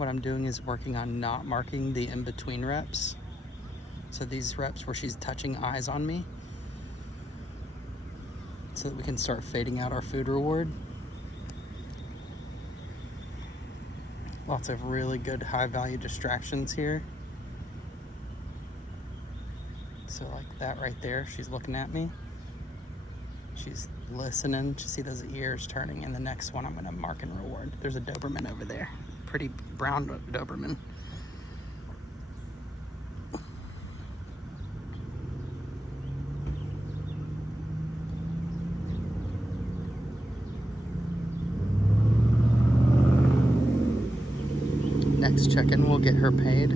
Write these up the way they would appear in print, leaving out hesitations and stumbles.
what I'm doing is working on not marking the in-between reps. So these reps where she's touching eyes on me, so that we can start fading out our food reward. Lots of really good high value distractions here. So like that right there, she's looking at me. She's listening. You see those ears turning. And the next one I'm gonna mark and reward. There's a Doberman over there. Pretty brown Doberman. Next check-in, we'll get her paid.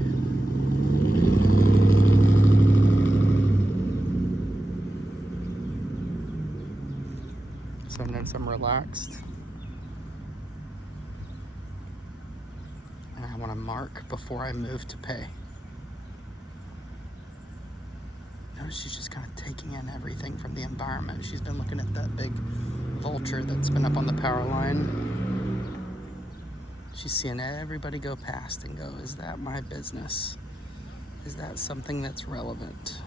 So notice I'm relaxed. And I want to mark before I move to pay. Notice she's just kind of taking in everything from the environment. She's been looking at that big vulture that's been up on the power line. She's seeing everybody go past and go, is that my business? Is that something that's relevant?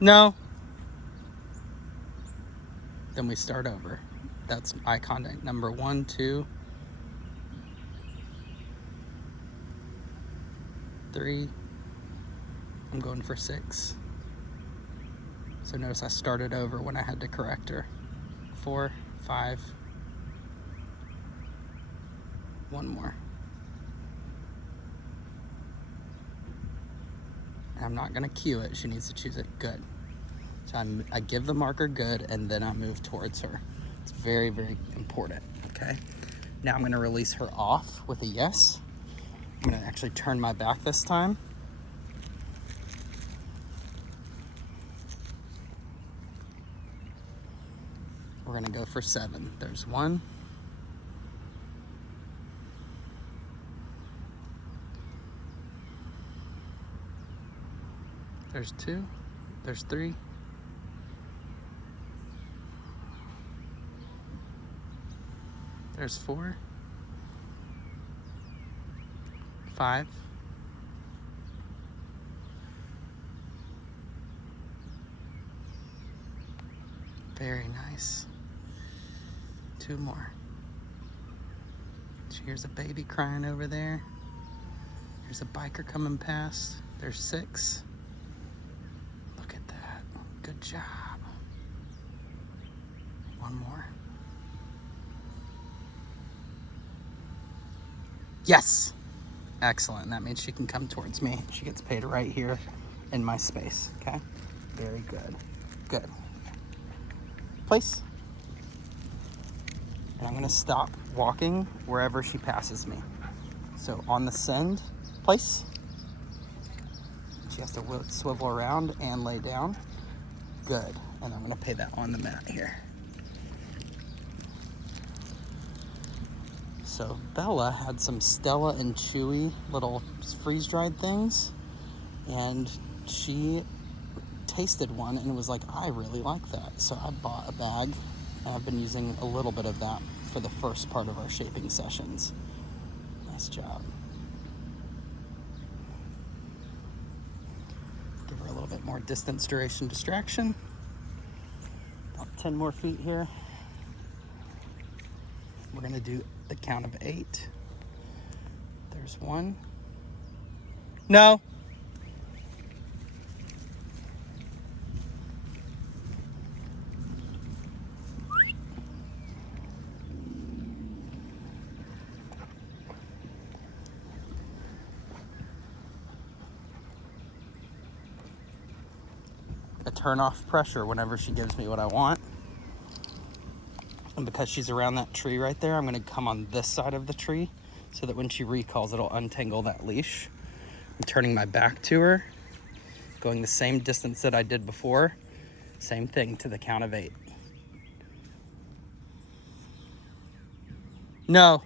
No. Then we start over. That's eye contact number 1, 2, 3. I'm going for 6. So notice I started over when I had to correct her. 4, 5. One more. I'm not gonna cue it. She needs to choose it. Good. So I give the marker good, and then I move towards her. It's very, very important, okay? Now I'm gonna release her off with a yes. I'm gonna actually turn my back this time. We're gonna go for 7. There's 1. There's 2. There's 3. There's 4. 5. Very nice. 2 more. She hears a baby crying over there. There's a biker coming past. There's 6. Look at that. Good job. 1 more. Yes. Excellent. That means she can come towards me. She gets paid right here in my space. Okay. Very good. Good. Place. And I'm going to stop walking wherever she passes me. So on the send, place. She has to swivel around and lay down. Good. And I'm going to pay that on the mat here. So Bella had some Stella and Chewy little freeze-dried things, and she tasted one and was like, I really like that. So I bought a bag, and I've been using a little bit of that for the first part of our shaping sessions. Nice job. Give her a little bit more distance, duration, distraction. About 10 more feet here. We're gonna do the count of 8. There's 1. No. I turn off pressure whenever she gives me what I want. And because she's around that tree right there, I'm gonna come on this side of the tree so that when she recalls, it'll untangle that leash. I'm turning my back to her, going the same distance that I did before. Same thing to the count of 8. No.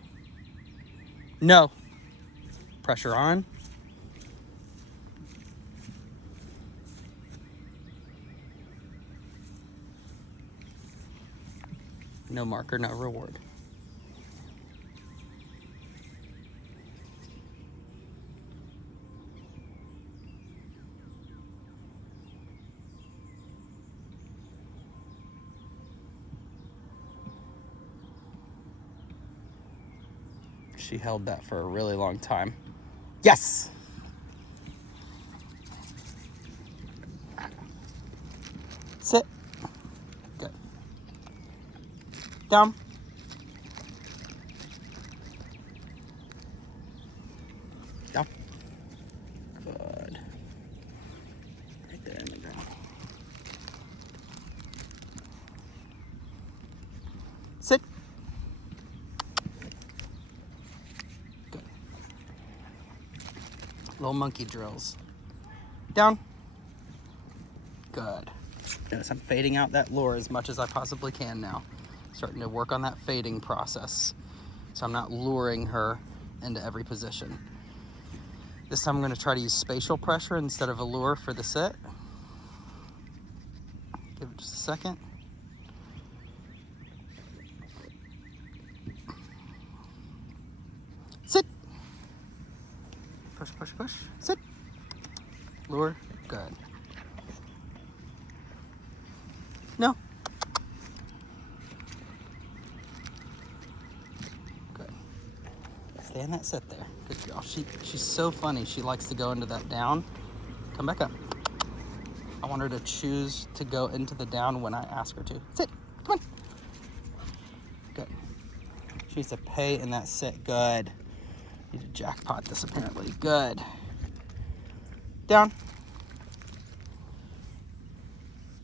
No. Pressure on. No marker, no reward. She held that for a really long time. Yes! Sit. Good. Down. Down. Good. Right there in the ground. Sit. Good. Little monkey drills. Down. Good. Notice I'm fading out that lure as much as I possibly can now. Starting to work on that fading process. So I'm not luring her into every position. This time I'm going to try to use spatial pressure instead of a lure for the sit. Give it just a second. Sit. Push, push, push. Sit. Lure. Good. No. Good. Stay in that sit there. Good girl. She's so funny. She likes to go into that down. Come back up. I want her to choose to go into the down when I ask her to. Sit. Come on. Good. She needs to pay in that sit. Good. Need to jackpot this apparently. Good. Down.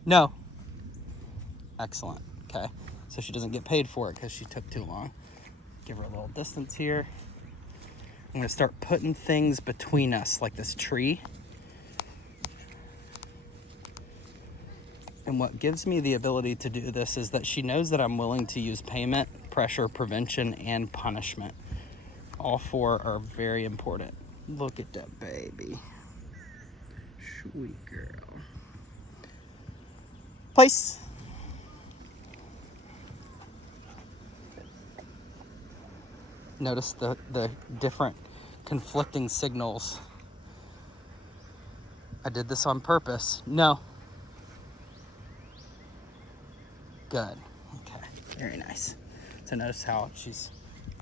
No. Excellent. Okay. So she doesn't get paid for it because she took too long. Give her a little distance here. I'm going to start putting things between us, like this tree. And what gives me the ability to do this is that she knows that I'm willing to use payment, pressure, prevention, and punishment. All four are very important. Look at that baby. Sweet girl. Place. Notice the different conflicting signals. I did this on purpose. No. Good. Okay. Very nice. So notice how she's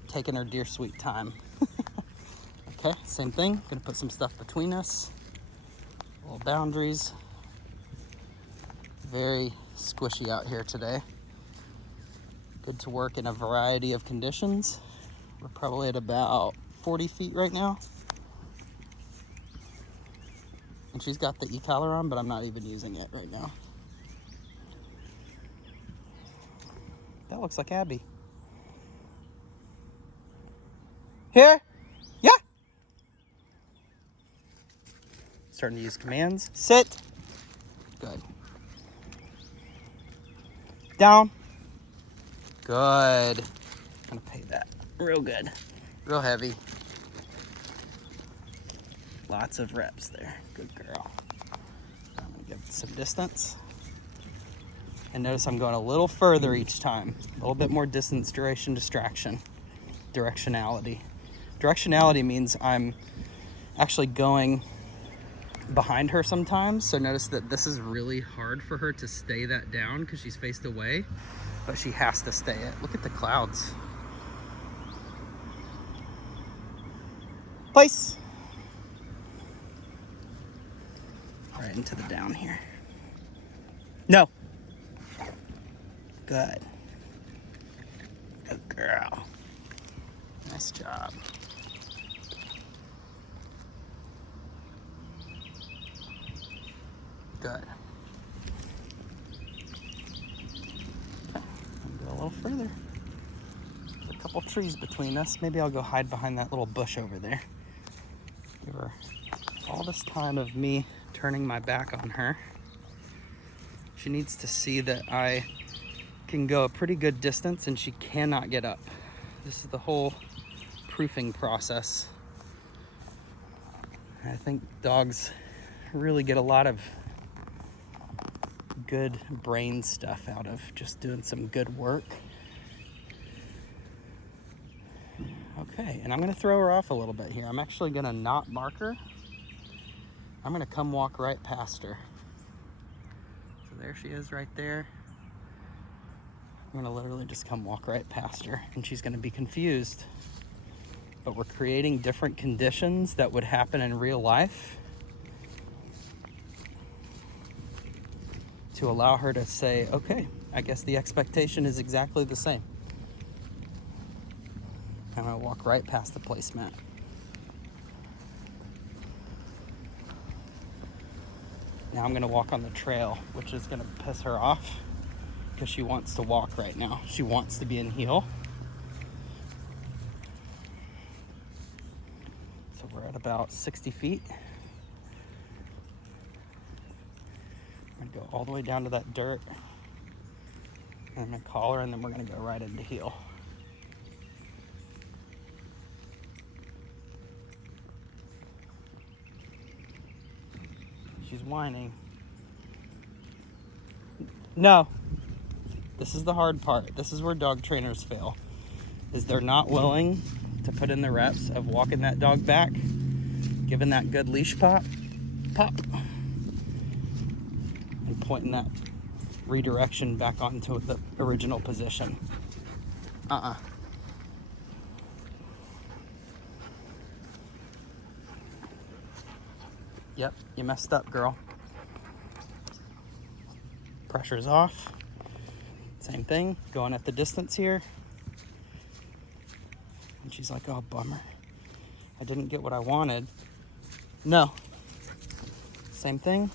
taking her dear sweet time. Okay, same thing. Gonna put some stuff between us. Little boundaries. Very squishy out here today. Good to work in a variety of conditions. We're probably at about 40 feet right now. And she's got the e-collar on, but I'm not even using it right now. That looks like Abby. Here? Yeah. Starting to use commands. Sit. Good. Down. Good. I'm gonna pay that. Real good. Real heavy. Lots of reps there. Good girl. I'm gonna give it some distance. And notice I'm going a little further each time. A little bit more distance, duration, distraction, directionality. Directionality means I'm actually going behind her sometimes. So notice that this is really hard for her to stay that down because she's faced away, but she has to stay it. Look at the clouds. Place. Right into the down here. No. Good. Good girl. Nice job. Good. Okay. Go a little further. There's a couple trees between us. Maybe I'll go hide behind that little bush over there. Give her all this time of me turning my back on her. She needs to see that I can go a pretty good distance and she cannot get up. This is the whole proofing process. I think dogs really get a lot of good brain stuff out of just doing some good work Okay, and I'm gonna throw her off a little bit here. I'm actually gonna not mark her. I'm gonna come walk right past her. So there she is right there. I'm gonna literally just come walk right past her, and she's gonna be confused. But we're creating different conditions that would happen in real life to allow her to say, okay, I guess the expectation is exactly the same. I'm gonna walk right past the placemat. Now I'm gonna walk on the trail, which is gonna piss her off because she wants to walk right now. She wants to be in heel. So we're at about 60 feet. I'm gonna go all the way down to that dirt. And I'm gonna call her, and then we're gonna go right into heel. She's whining. No. This is the hard part. This is where dog trainers fail. Is they're not willing to put in the reps of walking that dog back, giving that good leash pop, and pointing that redirection back onto the original position. Yep, you messed up, girl. Pressure's off. Same thing, going at the distance here. And she's like, oh, bummer. I didn't get what I wanted. No. Same thing.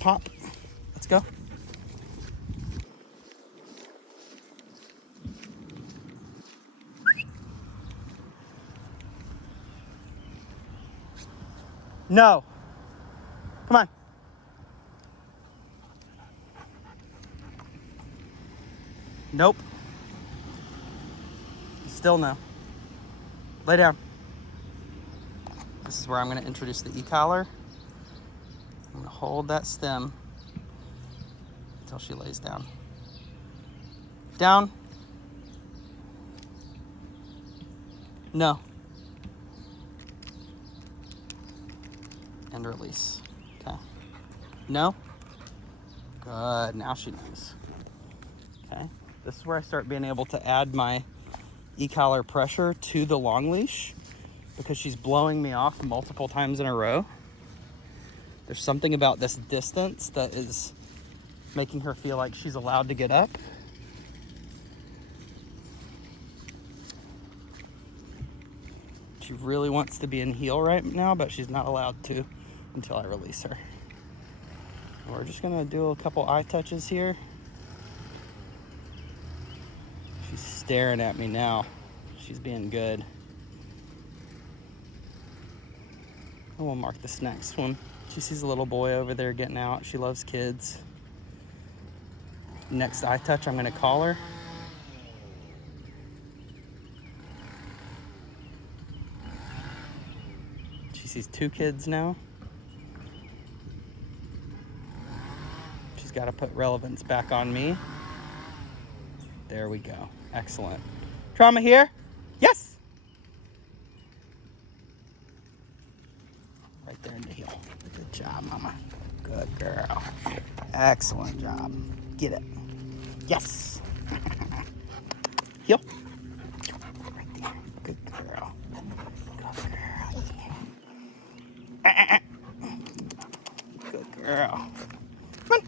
Pop. Let's go. No. Come on. Nope. Still no. Lay down. This is where I'm going to introduce the e-collar. I'm going to hold that stem until she lays down. Down. No. And release. Okay. No. Good. Now she knows. Okay. This is where I start being able to add my e-collar pressure to the long leash because she's blowing me off multiple times in a row. There's something about this distance that is making her feel like she's allowed to get up. She really wants to be in heel right now, but she's not allowed to until I release her. We're just gonna do a couple eye touches here. She's staring at me now. She's being good. And we'll mark this next one. She sees a little boy over there getting out. She loves kids. Next eye touch, I'm gonna call her. She sees two kids now. She's got to put relevance back on me. There we go. Excellent. Trauma here? Yes! Right there in the heel. Good job, mama. Good girl. Excellent job. Get it. Yes! Heel. Right there. Good girl. Good girl. Yeah. Good girl. Come on.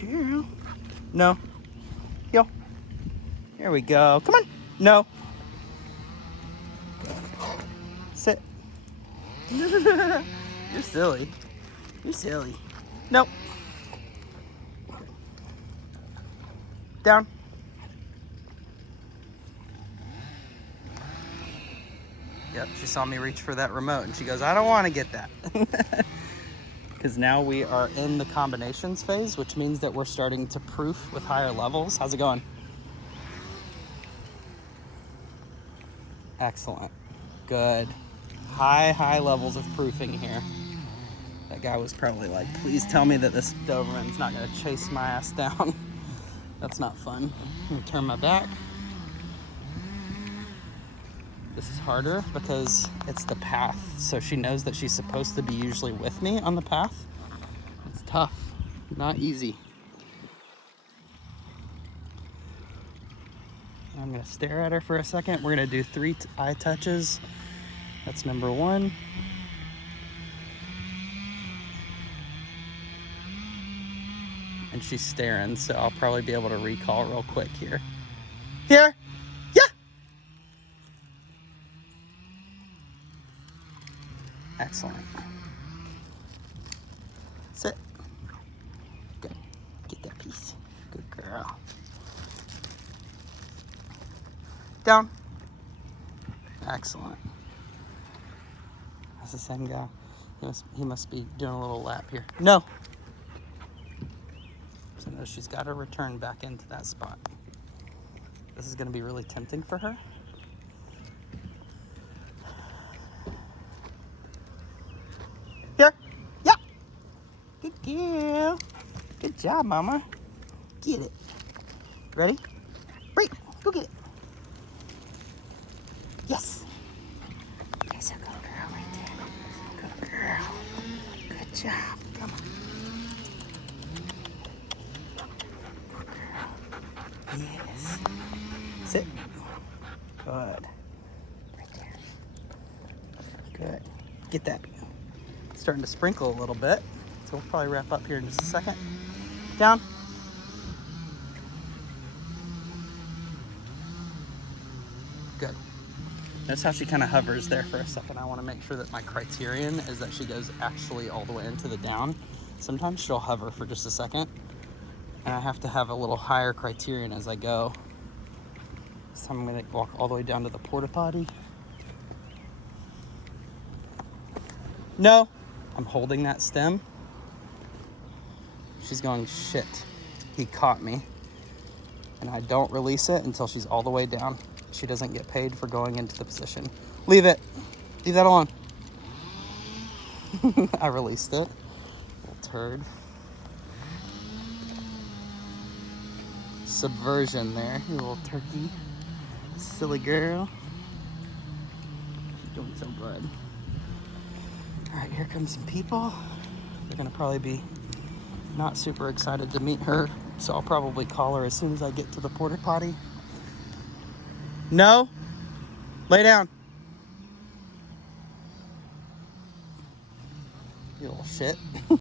Girl. No. Heel. Here we go. Come on. No. Sit. You're silly. You're silly. Nope. Down. Yep, she saw me reach for that remote and she goes, I don't want to get that. Because now we are in the combinations phase, which means that we're starting to proof with higher levels. How's it going? Excellent. Good. High levels of proofing here. That guy was probably like, please tell me that this Doberman's not going to chase my ass down. That's not fun. I'm going to turn my back. This is harder because it's the path. So she knows that she's supposed to be usually with me on the path. It's tough, not easy. I'm gonna stare at her for a second. We're gonna do 3 eye touches. That's number 1. And she's staring, so I'll probably be able to recall real quick here. Here, yeah. Excellent. Sit. Good. Get that piece. Good girl. Down. Excellent. That's the same guy. He must be doing a little lap here. No. So no, she's got to return back into that spot. This is going to be really tempting for her. Here. Yeah. Good girl. Good job, Mama. Get it. Ready? Break. Go get it. Yes. There's a good girl right there. Good girl. Good job. Come on. Good girl. Yes. Sit. Good. Right there. Good. Get that. It's starting to sprinkle a little bit, so we'll probably wrap up here in just a second. Down. Good. Notice how she kind of hovers there for a second. I want to make sure that my criterion is that she goes actually all the way into the down. Sometimes she'll hover for just a second, and I have to have a little higher criterion as I go. So I'm going to walk all the way down to the porta potty. No, I'm holding that stem. She's going, shit, he caught me. And I don't release it until she's all the way down. She doesn't get paid for going into the position. Leave it. Leave that alone. I released it. Little turd. Subversion there, you little turkey. Silly girl. She's doing so good. All right, here comes some people. They're gonna probably be not super excited to meet her, so I'll probably call her as soon as I get to the porta potty. No, lay down. You little shit.